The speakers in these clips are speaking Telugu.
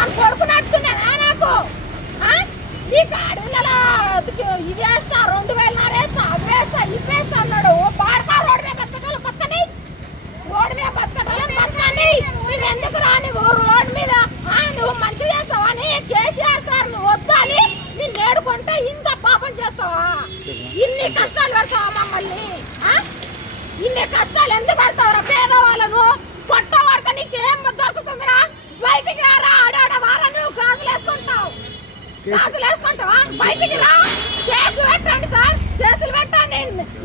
మన కొడుకు నడుతున్నానా నాకు నీకు అడవిలో ఇవి వేస్తా 2000 వేస్తా అవి వేస్తా ఇవి వేస్తా అన్నాడు. పాడకా రోడ్డు మీద బతకటాలు బతకని రోడ్డు మీద బతకటాలని బతకని నువ్వు ఎందుకు రాని రోడ్డు మీద నువ్వు మంచిగా చేస్తావా అని కేసీఆర్ సార్ నువ్వు వద్దని నిన్ను నేడుకుంటే ఇంత పాపం చేస్తావా? ఇన్ని కష్టాలు పెడతావా మమ్మల్ని? ఇన్ని కష్టాలు ఎందుకు పెడతావురా పేదవాళ్ళను? పొట్ట పడితే నీకేం దొరుకుతుందిరా? బయటికి రారా ఆడాడ వారా నువ్వు గాజులు వేసుకుంటావు బయటికి రా. కేసు పెట్టండి సార్, కేసులు పెట్టండి.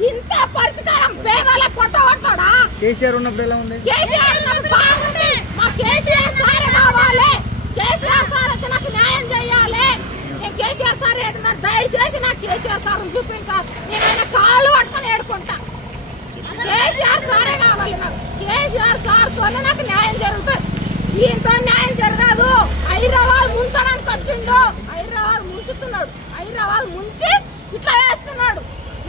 ఇంత పరిష్కారం పేదల పొట్ట పడతాడా? కేసీఆర్ ఉన్నప్పుడు ఎలా ఉంది? కేసీఆర్ బాగుంది. మా కేసీఆర్ సార్ కావాలి. కేసీఆర్ సార్ వచ్చి నాకు న్యాయం చేయాలి. నేను కేసీఆర్ సార్ ఏడున్నాను, దయచేసి నాకు కేసీఆర్ సార్ చూపిండి సార్. నేను ఆయన కాళ్ళు పట్టుకొని ఏడుకుంటా. కేసీఆర్ సారే కావాలి నాకు. కేసీఆర్ సార్ తోనే నాకు న్యాయం జరుగుతుంది. ఈయనతో న్యాయం జరగదు. హైదరాబాద్ ముంచడానికి వచ్చిండు. హైదరాబాద్ ముంచుతున్నాడు. హైదరాబాద్ ముంచి ఇట్లా వేస్తున్నాడు.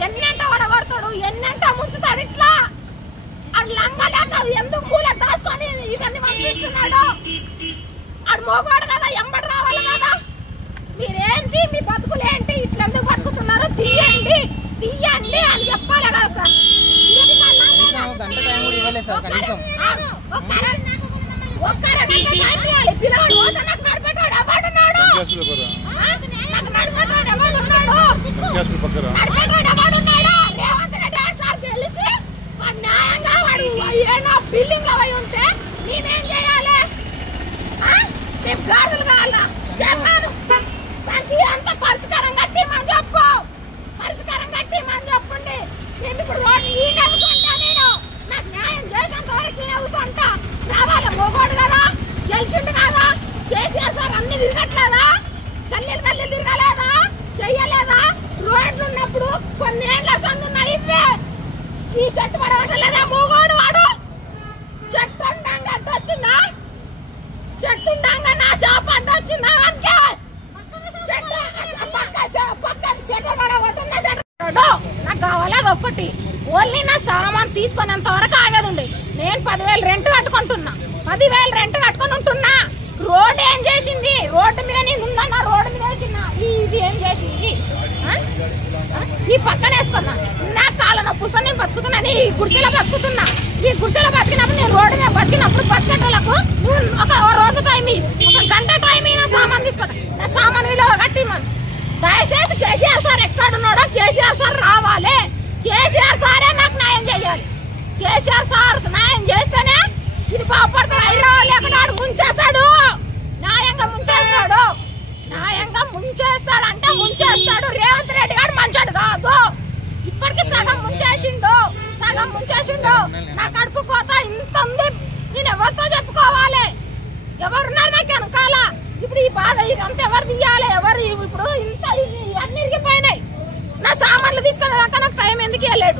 ఎన్నంట వడబడతాడు, ఎన్నంట ముంచుతాడు. ఇట్లా ఆడు లంగలేక ఎందుకు మూల దాచుకొని ఇవన్నీ పంపిస్తున్నాడు. ఆడు మోగవాడు కదా, ఎంబడి రావాలి కదా. మీరేంటి మీ బతుకులేంటి? ఇట్లా ఎందుకు బతుకుతున్నారు? తీయండి తీయండి అని చెప్పాలి కదా సార్. పిల్లవాడు పోతే నాకు నడిపెట్టాడు ఎవడున్నాడు? నాకు నడిపెట్టాడు ఎవడున్నాడు? నడిపెట్టాడు ఎవడున్నాడు? రేవంత్ రెడ్డి సార్ తెలిసి న్యాయంగా వాడు ఏదో బిల్డింగ్ లో పోయి ఉంటే మేమేం చేయాలి? మేము గాడులు కావాలా? చెప్పాను దానికి అంత పరిష్కారం కట్టి మనం చెప్పు. పరిష్కారం కట్టి మనం చెప్పండి. మేము ఇప్పుడు రోడ్డు ఈ నవ్వుకుంటా. నేను నాకు న్యాయం చేసేంత వరకు ఈ నవ్వుకుంటా. రావాలి మోగోడు కదా, గెలిచిండు కదా. కేసీఆర్ సార్ అన్ని తిరగట్లేదా? గల్లీలు గల్లీలు తిరగలేదా? చెయ్యలేదా? రోడ్లు ఉన్నప్పుడు కొన్ని ఏళ్ళ సందున్నాయి. ఇవే ఈ చెట్టు పడవట్లేదా? మోగోడు వాడు చెట్టు ఉండంగా అడ్డు వచ్చిందా? చెట్టు ఉండంగా నా షాప్ అడ్డు వచ్చిందా? అందుకే నాకు కావాలి అది ఒక్కటి. ఓన్లీ నా సామాన్ తీసుకునేంత వరకు ఆగేది ఉండే. నేను 10,000 రెంట్ కట్టుకుంటున్నా. 10,000 రెంట్ కట్టుకొని ఉంటున్నా. రోడ్డు ఏం చేసింది? రోడ్డు మీద నేను ఉందన్నా రోడ్డు మీద వేసిన ఇది ఏం చేసింది? ఈ పక్కన వేసుకున్నా. నా కాళ్ళ నొప్పులతో నేను బతుకుతున్నాను. ఈ గుడిసెలో బతుకుతున్నా. ఈ గుడిసెలో బతికినప్పుడు నేను రోడ్డు మీద బతికినప్పుడు బతికేటోళ్ళకు నువ్వు ఒక రోజు టైం, ఒక గంట టైం నా సామాన్ తీసుకుంటా. నా సామాన్ విలువ కట్టి దయచేసి కేసీఆర్ సార్ ఎక్కడున్నాడో కేసీఆర్ సార్ రావాలి. కేసీఆర్ సారే నాకు న్యాయం చేయాలి. కేసీఆర్ సార్ న్యాయం చేస్తేనే ఇది బాగుపడుతుంది. హైదరాబాద్ ఎక్కడాడు ముంచేస్తాడు. న్యాయంగా ముంచేస్తాడు. న్యాయంగా ముంచేస్తాడు అంటే ముంచేస్తాడు. రేవంత్ రెడ్డి గారు మంచాడు కాదు. ఇప్పటికి సగం ముంచేసిండు. నా కడుపు కోత ఇంత ఉంది. నేను ఎవరితో చెప్పుకోవాలి? ఎవరున్నారు నాకు వెనకాల? ఇప్పుడు ఈ బాధ ఇదంతా ఎవరు తీయాలి? ఎవరు ఇప్పుడు ఇంత ఇవన్నీ ఇరిగిపోయినాయి. నా సామాన్లు తీసుకునేదాకా నాకు టైం ఎందుకు వెళ్ళాడు?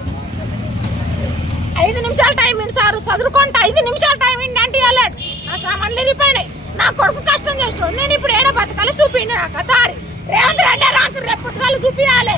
5 నిమిషాలు టైం ఇండి సార్ చదువుకుంటా. 5 నిమిషాలు టైం ఇండి అంటే వెళ్ళాడు. నా సామాన్లు ఇరిగిపోయినాయి. నా కొడుకు కష్టం చేస్తాడు. నేను ఇప్పుడు ఏడో బతకాలి చూపిండి నాకు దారి. రేవంత్ రెడ్డి నాకు రేపటికాలు చూపించాలి.